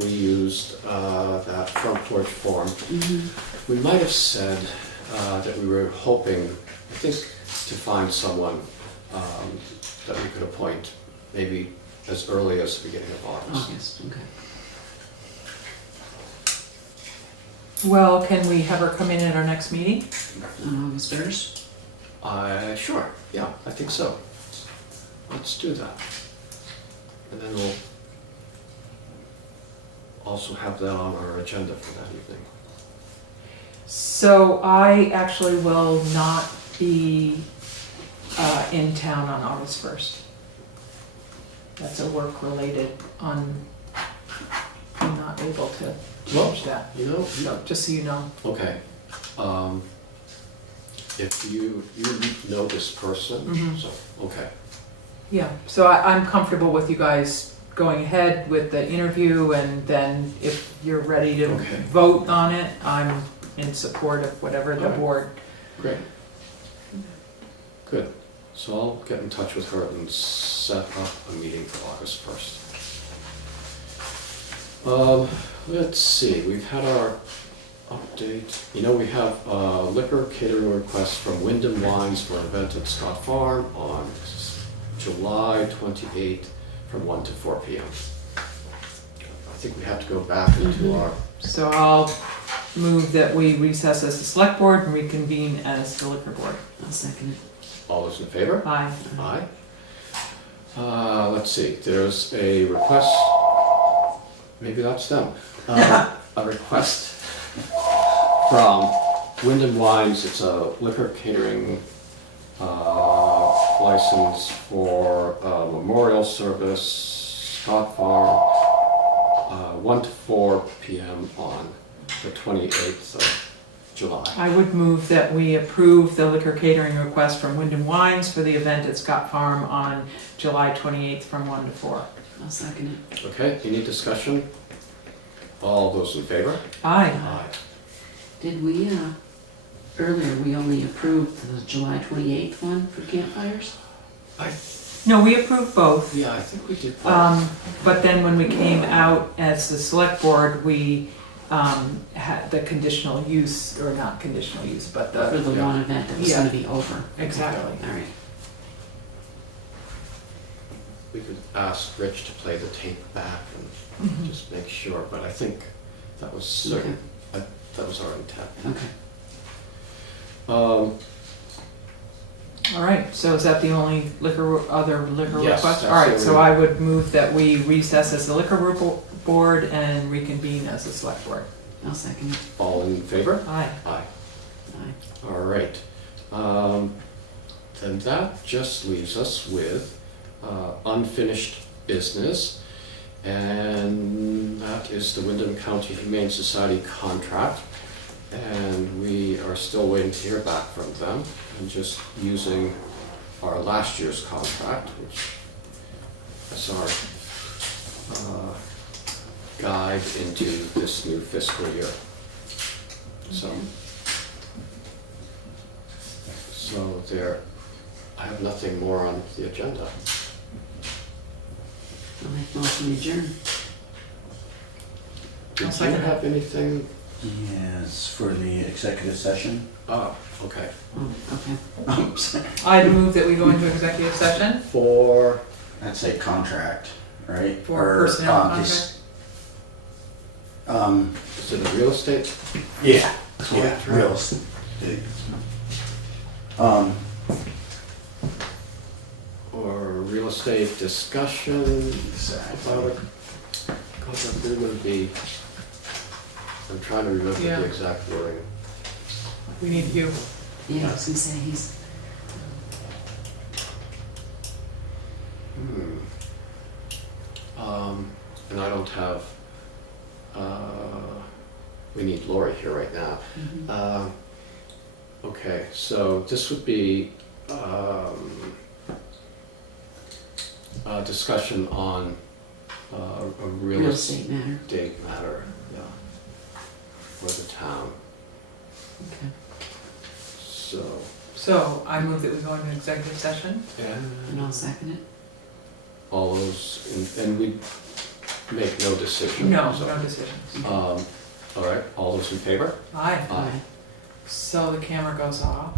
We used that front porch form. We might have said that we were hoping, I think, to find someone that we could appoint maybe as early as the beginning of August. August, okay. Well, can we have her come in at our next meeting? On August 1st? Sure, yeah, I think so. Let's do that. And then we'll also have that on our agenda for that evening. So I actually will not be in town on August 1st. That's a work-related I'm not able to change that. So, just so you know. Okay. If you know this person, so, okay. Yeah, so I'm comfortable with you guys going ahead with the interview, and then if you're ready to Okay. vote on it, I'm in support of whatever the Alright. board. Great. Good. So I'll get in touch with her and set up a meeting for August 1st. Let's see, we've had our update. We have a liquor catering request from Windham Wines for an event at Scott Farm on July 28th from 1 to 4 p.m. I think we have to go back into our, So I'll move that we recess as the select board and reconvene as the liquor board. I'll second it. all those in favor? Aye. Aye. Let's see, there's a request, maybe that's them. A request from Windham Wines, it's a liquor catering license for a memorial service, Scott Farm, 1 to 4 p.m. on the 28th of July. I would move that we approve the liquor catering request from Windham Wines for the event at Scott Farm on July 28th from 1 to 4. I'll second it. Okay, any discussion? All those in favor? Aye. Aye. Did we, earlier, we only approved the July 28th one for campfires? No, we approved both. Yeah, I think we did. But then when we came out as the select board, we had the conditional use, or not conditional use, but For the, the one event that was Yeah. gonna be over? exactly. All right. We could ask Rich to play the tape back and just make sure, but I think that was certain, that was our intent. Okay. All right, so is that the only other liquor Yes, request? that's All right, the so only- I would move that we recess as the liquor board and reconvene as a select board. I'll second it. All in favor? Aye. Aye. Aye. All right. Then that just leaves us with unfinished business, and that is the Windham County Humane Society contract. And we are still waiting to hear back from them, and just using our last year's contract, which is our guide into this new fiscal year. So there, I have nothing more on the agenda. I'll make motion adjourn. Did you second have anything? Yes, for the executive session. Oh, okay. Oh, okay. I'm sorry. I move that we go into executive session For, I'd say contract, right? for Or, personnel contract. just, is it a real estate? yeah, Contract. real estate. Or real estate discussion about it? Contract agreement be, I'm trying to remember Yeah. the exact wording. We need you. Yeah, I was gonna say he's, And I don't have, we need Lori here right now. mhm. Okay, so this would be a discussion on a Real real estate matter. estate matter, yeah, for the town. Okay. So, So I move that we go into executive session. And and I'll second it. all those, and we make no decision. No, so, no decisions. All right, all those in favor? Aye. Aye. So the camera goes off.